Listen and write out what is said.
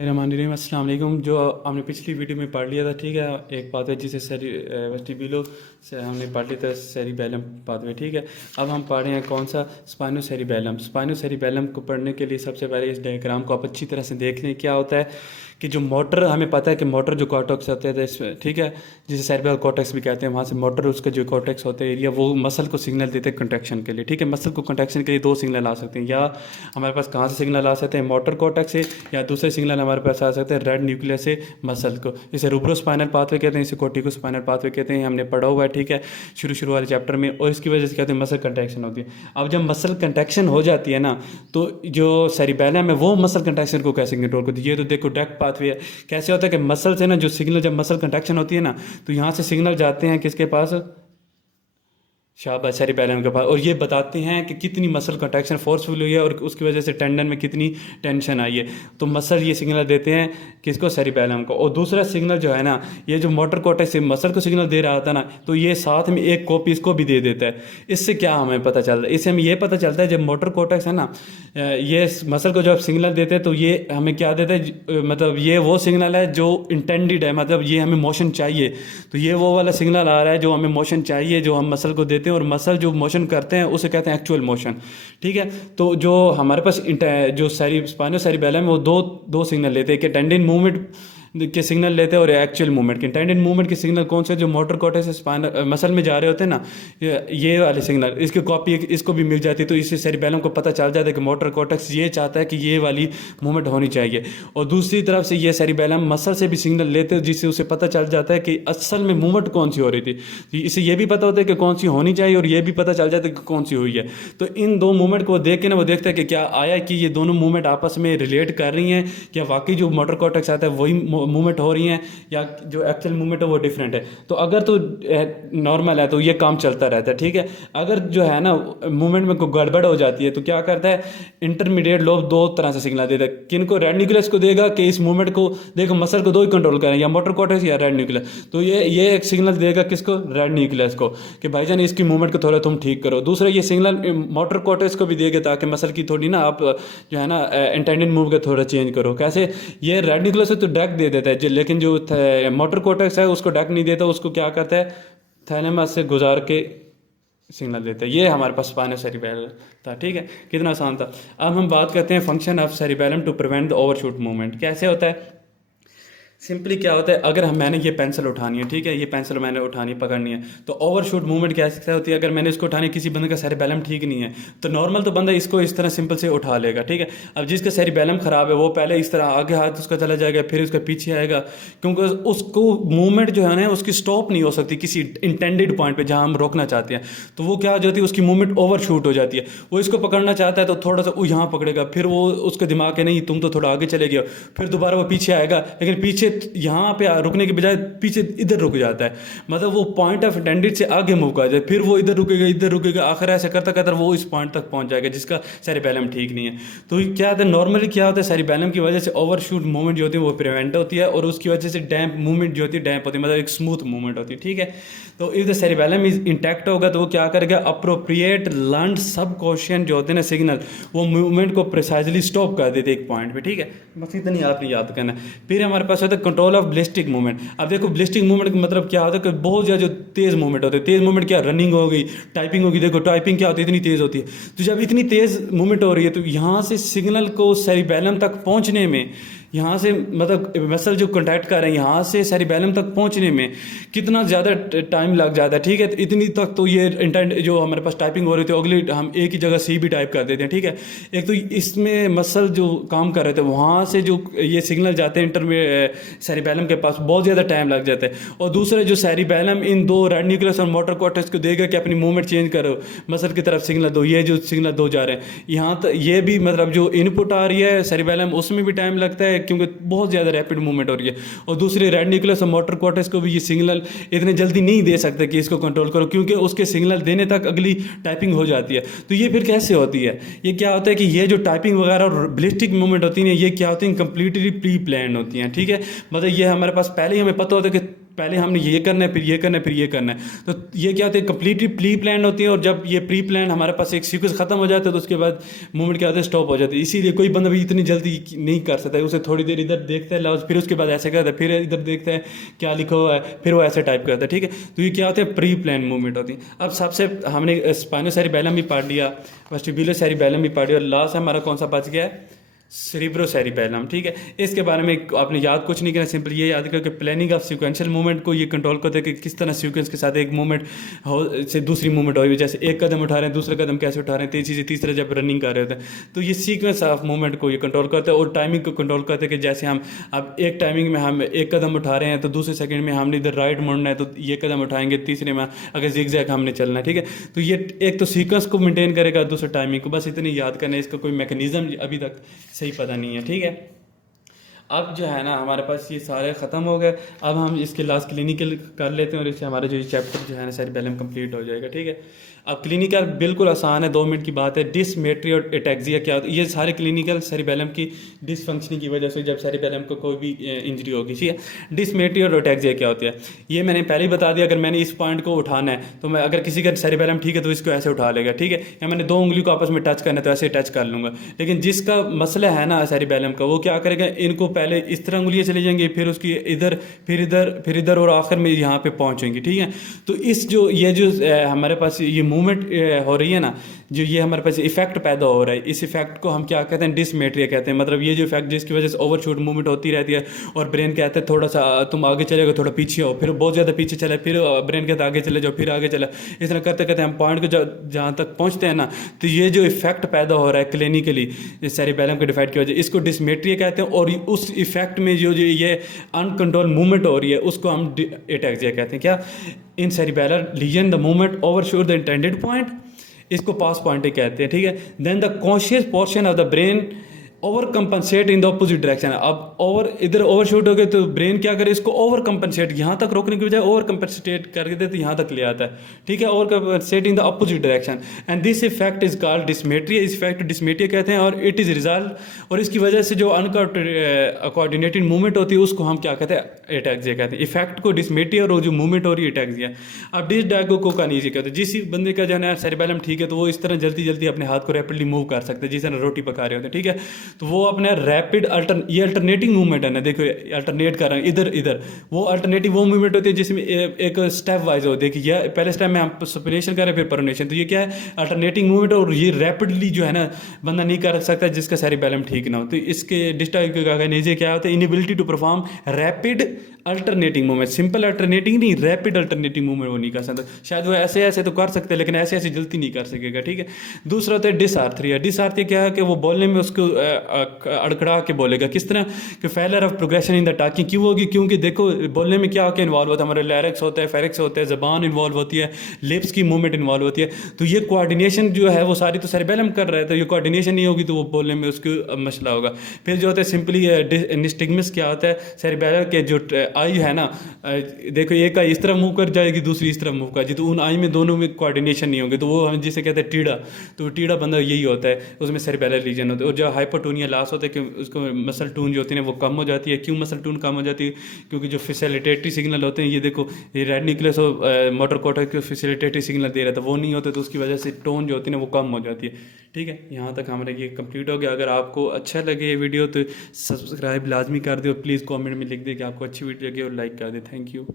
रहमानिर्रहीम। अस्सलाम वालेकुम। जो हमने पिछली वीडियो में पढ़ लिया था, ठीक है, एक पाथवे जिसे वेस्टिब्यूलो से हमने पढ़ लिया था, सेरिबेलम पाथवे, ठीक है। अब हम पढ़ रहे हैं कौन सा, स्पाइनो सेरिबेलम। स्पाइनो सेरिबेलम को पढ़ने के लिए सबसे पहले इस डायग्राम को आप अच्छी तरह से देख लें। क्या होता है कि जो मोटर, हमें पता है कि मोटर जो कॉर्टेक्स होते हैं इसमें, ठीक है, जिसे सेरिब्रल कॉर्टेक्स भी कहते हैं, वहाँ से मोटर, उसका जो कॉर्टेक्स होते हैं एरिया, वो मसल को सिग्नल देते हैं कंट्रैक्शन के लिए, ठीक है। मसल को कंट्रैक्शन के लिए दो सिग्नल आ सकते हैं, या हमारे पास कहाँ से सिग्नल आ सकते हैं, मोटर कॉर्टेक्स से, या दूसरे सिग्नल हमारे पास आ सकते हैं रेड न्यूक्लियस से मसल को। इसे रूब्रोस्पाइनल पाथवे कहते हैं, इसे कोर्टिकोस्पाइनल पाथवे कहते हैं, हमने पढ़ा हुआ है, ठीक है, शुरू वाले चैप्टर में। और इसकी वजह से कहते हैं मसल कंट्रैक्शन होती है। अब जब मसल कंट्रैक्शन हो जाती है ना, तो जो सेरिबेलम है वो मसल कंट्रैक्शन को कैसे कंट्रोल करती है, ये तो देखो डायरेक्ट पाथवे है। कैसे होता है कि मसल से ना जो सिग्नल, जब मसल कंट्रैक्शन होती है ना, तो यहाँ से सिग्नल जाते हैं किसके पास, शाबाश, सेरिबेलम के पास, और ये बताते हैं कि कितनी मसल कंट्रैक्शन फोर्सफुल हुई है और उसकी वजह से टेंडन में कितनी टेंशन आई है। तो मसल ये सिग्नल देते हैं किसको, सेरिबेलम को। और दूसरा सिग्नल जो है ना, ये जो मोटर कॉर्टेक्स से मसल को सिग्नल दे रहा था ना, तो ये साथ में एक कॉपी इसको भी दे देता है। इससे क्या हमें पता चलता है, इससे हमें ये पता चलता है जब मोटर कॉर्टेक्स है ना, ये मसल को जब सिग्नल देते हैं तो ये हमें क्या देता है, मतलब ये वो सिग्नल है जो इंटेंडेड है, मतलब ये हमें मोशन चाहिए। तो ये वो वाला सिग्नल आ रहा है जो हमें मोशन चाहिए, जो हम मसल को देते हैं, और मसल जो मोशन करते हैं उसे कहते हैं एक्चुअल मोशन, ठीक है। तो जो हमारे पास जो स्पाइनो सेरिबेलम है, वो दो सिग्नल लेते हैं कि टेंडन मूवमेंट के सिग्नल लेते हैं और एक्चुअल मूवमेंट के। टेंडन मूवमेंट के सिग्नल कौन से, जो मोटर कॉर्टेक्स से स्पाइनल मसल में जा रहे होते हैं ना, ये वाले सिग्नल, इसकी कॉपी इसको भी मिल जाती है। तो इससे सेरिबेलम को पता चल जाता है कि मोटर कॉर्टेक्स ये चाहता है कि ये वाली मूवमेंट होनी चाहिए। और दूसरी तरफ से ये सेरिबेलम मसल से भी सिग्नल लेते हैं, जिससे उसे पता चल जाता है कि असल में मूवमेंट कौन सी हो रही थी। इसे ये भी पता होता है कि कौन सी होनी चाहिए, और ये भी पता चल जाता है कि कौन सी हुई है। तो इन दो मूवमेंट को देख के ना वो देखता है कि क्या आया कि ये दोनों मूवमेंट आपस में रिलेट कर रही हैं, क्या वाकई जो मोटर कॉर्टेक्स आता है वही मूवमेंट हो रही हैं, या जो एक्चुअल मूवमेंट है वो डिफरेंट है। तो अगर तो नॉर्मल है तो ये काम चलता रहता है, ठीक है। अगर जो है ना मूवमेंट में कोई गड़बड़ हो जाती है, तो क्या करता है, इंटरमीडिएट लोब दो तरह से सिग्नल देता है। किनको, रेड न्यूक्लियस को देगा कि इस मूवमेंट को देखो, मसल को दो ही कंट्रोल करें, या मोटर कॉर्टेक्स या रेड न्यूक्लियस। तो ये एक सिग्नल देगा किसको, रेड न्यूक्लियस को, कि भाईजान इसकी मूवमेंट को थोड़ा तुम ठीक करो। दूसरा ये सिग्नल मोटर कॉर्टेक्स को भी देगा, ताकि मसल की थोड़ी ना आप जो है ना इंटेंडेड मूव का थोड़ा चेंज करो। कैसे, ये रेड न्यूक्लियस तो डायरेक्ट दे देता है, लेकिन जो मोटर कॉर्टेक्स है उसको डायरेक्ट नहीं देता, उसको क्या करता है, थैलेमस से गुजार के सिग्नल देता है। ये हमारे पास स्पाइनो सेरिबेलम था, ठीक है, कितना आसान था। अब हम बात करते हैं function of cerebellum to prevent the overshoot movement. कैसे होता है, सिंपली क्या होता है, अगर मैंने ये पेंसिल उठानी है, ठीक है, ये पेंसिल मैंने उठानी पकड़नी है, तो ओवरशूट मूवमेंट कैसे होती है। अगर मैंने इसको उठानी, किसी बंदे का सेरिबेलम ठीक नहीं है, तो नॉर्मल तो बंदा इसको इस तरह सिंपल से उठा लेगा, ठीक है। अब जिसका सेरिबेलम खराब है, वो पहले इस तरह आगे हाथ उसका चला जाएगा, फिर उसका पीछे आएगा, क्योंकि उसको मूवमेंट जो है ना उसकी स्टॉप नहीं हो सकती किसी इंटेंडेड पॉइंट पर जहाँ हम रोकना चाहते हैं। तो वो क्या हो जाती है, उसकी मूवमेंट ओवरशूट हो जाती है। वो इसको पकड़ना चाहता है तो थोड़ा सा वो यहाँ पकड़ेगा, फिर वो उसके दिमाग के नहीं, तुम तो थोड़ा आगे चले गए, फिर दोबारा वो पीछे आएगा, लेकिन पीछे यहाँ पे रुकने के बजाय पीछे इधर रुक जाता है, मतलब वो पॉइंट ऑफ इंटेंडेड से आगे मूव कर जाए, फिर वो इधर रुकेगा, आखिर ऐसे करता करता वो इस पॉइंट तक पहुंच जाएगा जिसका सेरिबेलम ठीक नहीं है। तो क्या होता है, नॉर्मली क्या होता है, सेरिबेलम की वजह से ओवरशूट मूवमेंट जो होती है वो प्रिवेंट होती है, और उसकी वजह से डैम्प मूवमेंट जो होती है डैम्प होती है, मतलब एक स्मूथ मूवमेंट होती है, ठीक है। तो if the cerebellum is intact होगा तो वो क्या करेगा, अप्रोप्रिएट लर्न सबकॉन्शियस जो होते हैं ना सिग्नल, वो मूवमेंट को प्रिसाइजली स्टॉप कर देते एक पॉइंट पे, ठीक है। बस इतनी आपने याद करना है। फिर हमारे पास होता है कंट्रोल ऑफ ब्लिस्टिक मूवमेंट। अब देखो ब्लिस्टिक मूवमेंट का मतलब क्या होता है कि बहुत ज़्यादा जो तेज़ मूवमेंट होते हैं, तेज़ मूवमेंट क्या, रनिंग हो गई, टाइपिंग होगी। देखो टाइपिंग क्या होती है, इतनी तेज़ होती है। तो जब इतनी तेज़ मूवमेंट हो रही है, तो यहाँ से सिग्नल को सेरिबेलम तक पहुँचने में, यहाँ से मतलब मसल जो कॉन्टैक्ट कर रहे हैं, यहाँ से सेरिबेलम तक पहुँचने में कितना ज़्यादा टाइम लग जाता है, ठीक है। तो इतनी तक तो ये इंटेंट जो हमारे पास टाइपिंग हो रही थी, अगली हम एक ही जगह सी भी टाइप कर देते हैं, ठीक है। एक तो इसमें मसल जो काम कर रहे थे, वहाँ से जो ये सिग्नल जाते हैं सेरिबेलम के पास, बहुत ज़्यादा टाइम लग जाता है। और दूसरा जो सेरिबेलम इन दो रेड न्यूक्लियस और मोटर कॉर्टेक्स को देगा कि अपनी मूवमेंट चेंज करो, मसल की तरफ सिग्नल दो, ये जो सिग्नल दो जा रहे हैं यहाँ तक, ये भी मतलब जो इनपुट आ रही है सेरिबेलम, उसमें भी टाइम लगता है क्योंकि बहुत ज़्यादा रैपिड मूवमेंट हो रही है। और दूसरे रेड न्यूक्लियस और मोटर कॉर्टेक्स को भी ये सिग्नल इतने जल्दी नहीं दे सकते कि इसको कंट्रोल करो, क्योंकि उसके सिग्नल देने तक अगली टाइपिंग हो जाती है। तो ये फिर कैसे होती है, ये क्या होता है कि ये जो टाइपिंग वगैरह और ब्लिस्टिक मूवमेंट होती है, ये क्या होती है, कंप्लीटली प्री प्लान होती हैं, ठीक है। मतलब ये हमारे पास पहले ही हमें पता होता है कि पहले हमने ये करना है, फिर ये करना है, फिर ये करना है। तो ये क्या होता है, कंप्लीटली प्री प्लान होती है, और जब ये प्री प्लान हमारे पास एक सीक्वेंस खत्म हो जाता है तो उसके बाद मूवमेंट क्या होता है, स्टॉप हो जाती है। इसीलिए कोई बंदा भी इतनी जल्दी नहीं कर सकता है, उसे थोड़ी देर इधर देखता है लफ्ज़, फिर उसके बाद ऐसे करता है, फिर इधर देखता है क्या लिखा हुआ है, फिर वो ऐसे टाइप करता है, ठीक है। तो ये क्या होता है, प्री प्लान मूवमेंट होती है। अब सबसे हमने स्पाइनो सेरिबेलम भी पढ़ लिया, वेस्टिबुलो सेरिबेलम भी पढ़ लिया, और लास्ट हमारा कौन सा बच गया है, सेरिब्रो सेरिबेलम, ठीक है। इसके बारे में आपने याद कुछ नहीं करना, सिंपल ये याद करो कि प्लानिंग ऑफ सीक्वेंशियल मूवमेंट को ये कंट्रोल करते हैं कि किस तरह सीक्वेंस के साथ एक मूवमेंट हो से दूसरी मूवमेंट हो, जैसे एक कदम उठा रहे हैं, दूसरा कदम कैसे उठा रहे हैं, तीसरी से तीसरा जब रनिंग कर रहे होते हैं। तो ये सीक्वेंस ऑफ मूवमेंट को ये कंट्रोल करते हैं, और टाइमिंग को कंट्रोल करते हैं कि जैसे हम अब एक टाइमिंग में हम एक कदम उठा रहे हैं तो दूसरे सेकंड में हमने इधर राइट मुड़ना है तो ये कदम उठाएंगे, तीसरे में अगर जिगजैग हमने चलना है, ठीक है। तो ये एक तो सीक्वेंस को मेंटेन करेगा, दूसरा टाइमिंग को, बस इतनी याद करना है। इसका कोई मैकेनिज्म अभी तक सही पता नहीं है, ठीक है। अब जो है ना हमारे पास ये सारे ख़त्म हो गए। अब हम इसके लास्ट क्लिनिकल कर लेते हैं, और इससे हमारा जो ये चैप्टर जो है ना सेरिबेलम कंप्लीट हो जाएगा, ठीक है। अब क्लिनिकल बिल्कुल आसान है, 2 मिनट की बात है। डिसमेट्री और एटैक्सिया क्या होता है, ये सारे क्लिनिकल सेरिबेलम की डिसफंक्शनिंग की वजह से जब सेरिबेलम को कोई भी इंजरी होगी, ठीक है। डिसमेट्री और एटैक्सिया क्या होती है, ये मैंने पहले ही बता दिया। अगर मैंने इस पॉइंट को उठाना है तो मैं, अगर किसी का सेरिबेलम ठीक है तो इसको ऐसे उठा लेगा, ठीक है, या मैंने 2 उंगली को आपस में टच करना है तो ऐसे टच कर लूँगा। लेकिन जिसका मसला है ना सेरिबेलम का, वो क्या करेगा, इनको पहले इस तरह उंगलियाँ चली जाएंगी, फिर उसकी इधर, फिर इधर, फिर इधर, और आखिर में यहाँ पे पहुँचेंगी, ठीक है। तो इस जो ये जो हमारे पास ये मूवमेंट हो रही है ना, जो ये हमारे पास इफेक्ट पैदा हो रहा है, इस इफेक्ट को हम क्या कहते हैं, डिसमेट्रिया कहते हैं। मतलब ये जो इफेक्ट जिसकी वजह से ओवरशूट मूवमेंट होती रहती है, और ब्रेन कहता है थोड़ा सा तुम आगे चलेगा, थोड़ा पीछे हो, फिर बहुत ज़्यादा पीछे चले, फिर ब्रेन कहता है आगे चले जाओ, फिर आगे चला। इस तरह करते करते हम पॉइंट को जहाँ तक पहुँचते हैं ना, तो ये जो इफेक्ट पैदा हो रहा है क्लिनिकली सेरिबेलम के डिफेक्ट की वजह, इसको डिसमेट्रिया कहते हैं। और उस इफेक्ट में जो जो ये अनकंट्रोल मूवमेंट हो रही है उसको हम एटैक्सिया कहते हैं। क्या, in cerebellar lesion the movement overshoot the intended point, इसको पास पॉइंट ही कहते हैं, ठीक है। Then the conscious portion of the brain over compensate in the opposite direction. अब ओवर इधर ओवरशूट हो गए तो ब्रेन क्या करे, इसको ओवर कंपनसेट, यहाँ तक रोकने की बजाय ओवर कंपनसेट करके देते यहाँ तक ले आता है, ठीक है, over compensate in the opposite direction. And this effect is called dysmetria, इस इफेक्ट डिसमेट्रिया कहते हैं। और इट इज रिजल्ट, और इसकी वजह से जो अनकोऑर्डिनेटेड मूवमेंट होती है उसको हम क्या कहते हैं, एटैक्सिया कहते हैं। इफेक्ट को डिसमेट्रिया, और जो मूवमेंट हो रही है एटैक्सिया। अब डिसडायगोकोकानीसिया कहते हैं, जिस बंदे का जो है सेरिबेलम ठीक है तो वो इस तरह जल्दी जल्दी अपने हाथ को रैपिडली मूव कर सकते हैं, जिस तरह रोटी पका रहे होते हैं, ठीक है। तो वो अपने रैपिड ये अल्टरनेटिंग मूवमेंट है ना, देखो अल्टरनेट कर रहे हैं इधर इधर, वो अल्टरनेटिव वो मूवमेंट होती है जिसमें एक स्टेप वाइज हो, देखिए पहले स्टेप में हम सपिनेशन कर रहे हैं, फिर प्रोनेशन। तो ये क्या है, अल्टरनेटिंग मूवमेंट, और ये रैपिडली जो है ना बंदा नहीं कर सकता जिसका सेरिबेलम ठीक ना हो। तो इसके डिसडायगोकानीसिया क्या होता है, inability to perform rapid alternating movement. Simple alternating नहीं, रैपिड अल्टरनेटिंग मूवमेंट वो नहीं कर सकता। शायद वो ऐसे ऐसे तो कर सकते हैं, लेकिन ऐसे ऐसे जल्दी नहीं कर सकेगा, ठीक है। दूसरा होता है डिसआर्थरिया। डिसआर्थरिया क्या है कि वो बोलने में उसको अड़खड़ा के बोलेगा, किस तरह कि failure of progression in the talking. क्यों होगी, क्योंकि देखो बोलने में क्या क्या इन्वॉल्व होता है, हमारे लैरिक्स होता है, फेरिक्स होता है, जबान इन्वॉल्व होती है, लिप्स की मूवमेंट इन्वॉल्व होती है। तो ये कोऑर्डिनेशन जो है वो सारी तो सेरिबेलम कर रहा है, तो ये कोऑर्डिनेशन नहीं होगी तो वो बोलने में उसको मसला होगा। फिर जो होता है सिंपली निस्टिग्मस क्या होता है, सेरिबेलम के जो आई है ना, देखो एक आई इस तरफ मूव कर जाएगी, दूसरी इस तरफ मूव कर जाएगी, तो उन आई में दोनों में कोऑर्डिनेशन नहीं होगी, तो वो हम जिसे कहते हैं टीड़ा। तो टीड़ा बंदा यही होता है, उसमें सेरिबेलर रीजन होता है। और जो हाइपोटोनिया लॉस होता है कि उसको मसल टून जो होती है वो कम हो जाती है। क्यों मसल टून कम हो जाती है, क्योंकि जो फैसिलिटेटरी सिग्नल होते हैं, ये देखो ये रेड न्यूक्लियस और मोटर कॉर्टेक्स को फैसिलिटेटरी सिग्नल दे रहा था, वो नहीं होता, तो उसकी वजह से टोन जो होती है ना वो कम हो जाती है, ठीक है। यहाँ तक हमारा ये कंप्लीट हो गया। अगर आपको अच्छा लगे ये वीडियो तो सब्सक्राइब लाजमी कर दो, प्लीज़ कमेंट में लिख दे कि आपको अच्छी वीडियो लगी और लाइक कर दे। Thank you.